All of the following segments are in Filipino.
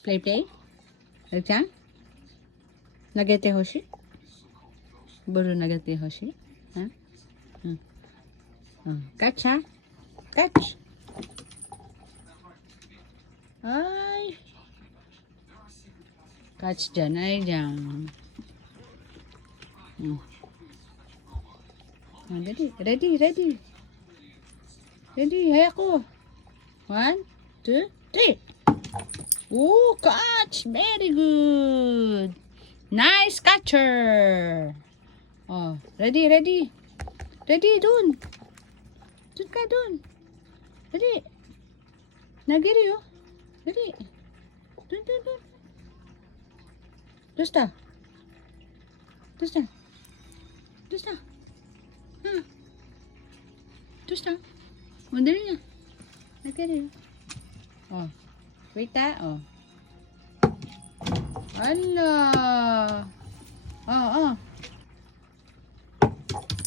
Play play? Nagchan? Nagete hoshi? Buru nagete hoshi? Ha? Catch ha? Catch! Ay! Catch dyan ay dyan. Ready. Ready, hayako. 1, 2, 3. Oh, catch! Very good! Nice catcher! Oh, ready. Ready, dun. Dun ka, dun. Ready. Nagiri, oh. Ready. Dun. Dusta. Dusta. Mandali na. Nagiri, oh. Wait oh. Allah. Oh.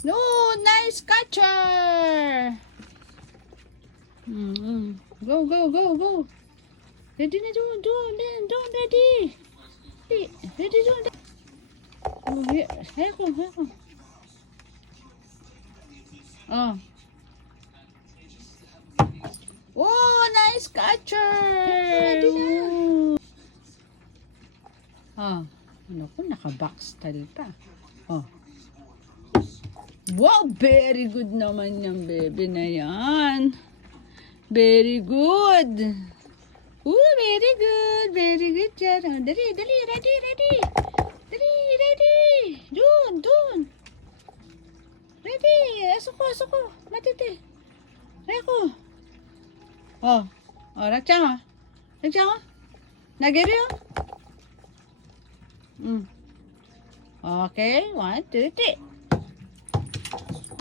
No, nice catcher. Go. Ready na doon, ready. Ready doon. Oh, here. Heko. Oh. Oh, nice catcher. Ready na. Oh. Ano ko, naka-box style pa. Oh. Wow, very good naman yung bebe na yan. Very good. Very good. Very good, Jaro. Dali. Ready. Dun. Ready. Asuko. Matiti. Reko. Oh, rakchang. Nagiri, oh. Okay, 1, 2, 3.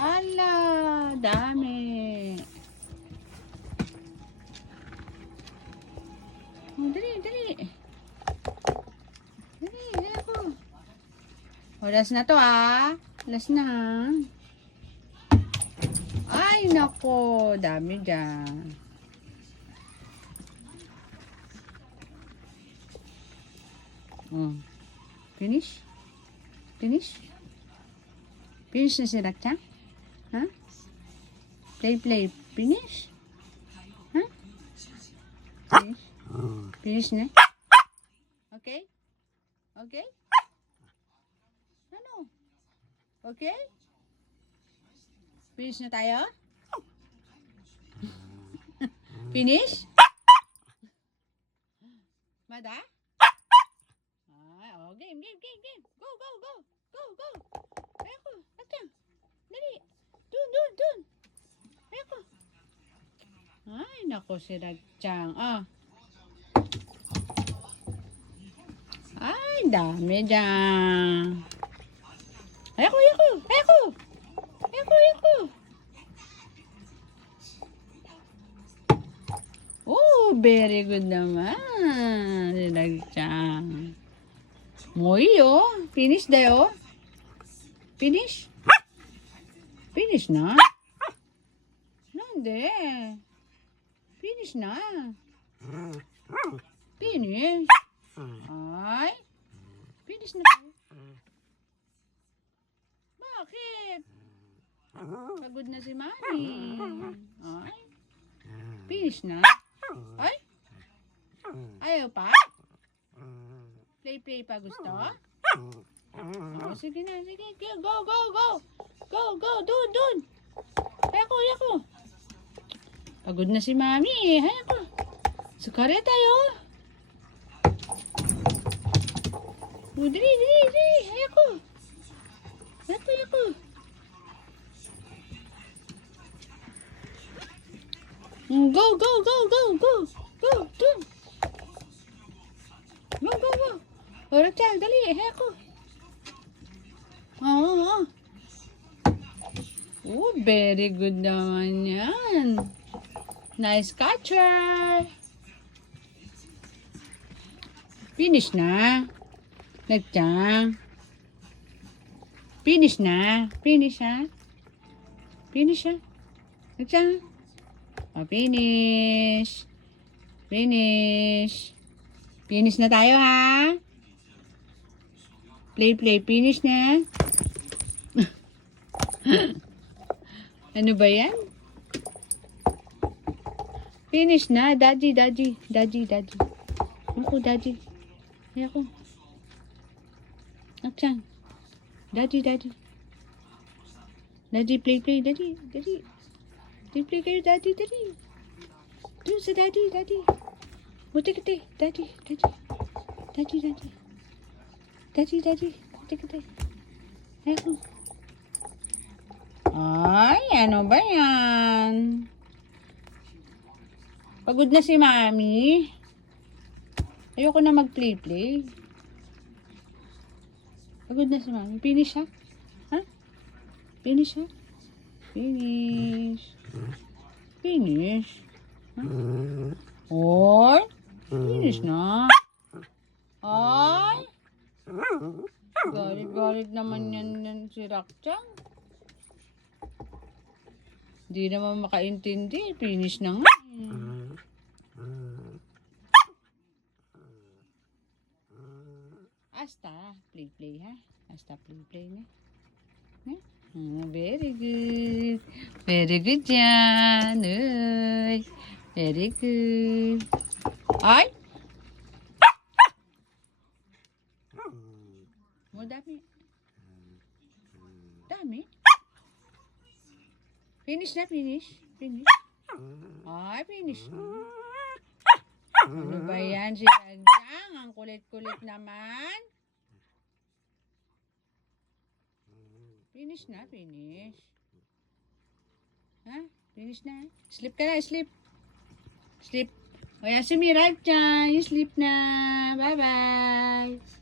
Ala, dami. Oh, dali. Dali, ako. Oh, last na to, ah. Last na. Ay, nako. Dami dyan. Oh. Finish na si Rakchang? Huh? Play. Finish? Huh? Finish na? Okay? Ano? Okay? Finish na tayo? Finish? Mada? Oh, game. Go. Ayoko, Rakchang. Dali. Dun. Ayoko. Ay, nako si Rakchang. Ay, dami dyan. Ayoko. Oh, very good naman si Rakchang. Moyo, finish dayo. Finish na. Nande. Finish na. Finish. Ay. Finish na. Bakit? Pagod na si Mami. Ay. Finish na. Ay. Ayaw pa? Play pa gusto? Oh, sige na. Go. Dun. Ayoko. Pagod na si Mami. Ayoko. Sukari tayo. Oh, dali. Ayoko. Go. Dun. Go. O, Rakchang, dali. Ayoko. Oo. Oh, very good naman yan. Nice catcher. Finish na. Rakchang. Finish ha. Rakchang. Oh, finish. Finish na tayo, ha? Play, finish na. Ano ba yan? Finish na. Daddy. Ako, daddy. Ay, ako. Aksan. Daddy. Daddy, play, daddy. Play kayo, daddy. Doon sa daddy. Buti kate, daddy. Buti kate. Ay, ako. Ay, ano ba yan? Pagod na si mami. Ayoko na mag-play. Pagod na si mami. Finish ha? Ha? Finish ha? Finish. Ha? Oy! Finish na. Ay! Galit naman yan si Rakchang. Hindi naman makaintindi. Finish na nga. Asta, play ha. Asta, play na. Very good. Very good yan. Uy. Very good. Ay! Mo dami. Finish na. Ay, finish na. Ano ba yan si Ragjang? Ang kulit-kulit naman. Finish na. Ha? Finish na. Sleep ka na, sleep. O yan si Ragjang. You sleep na. Bye-bye.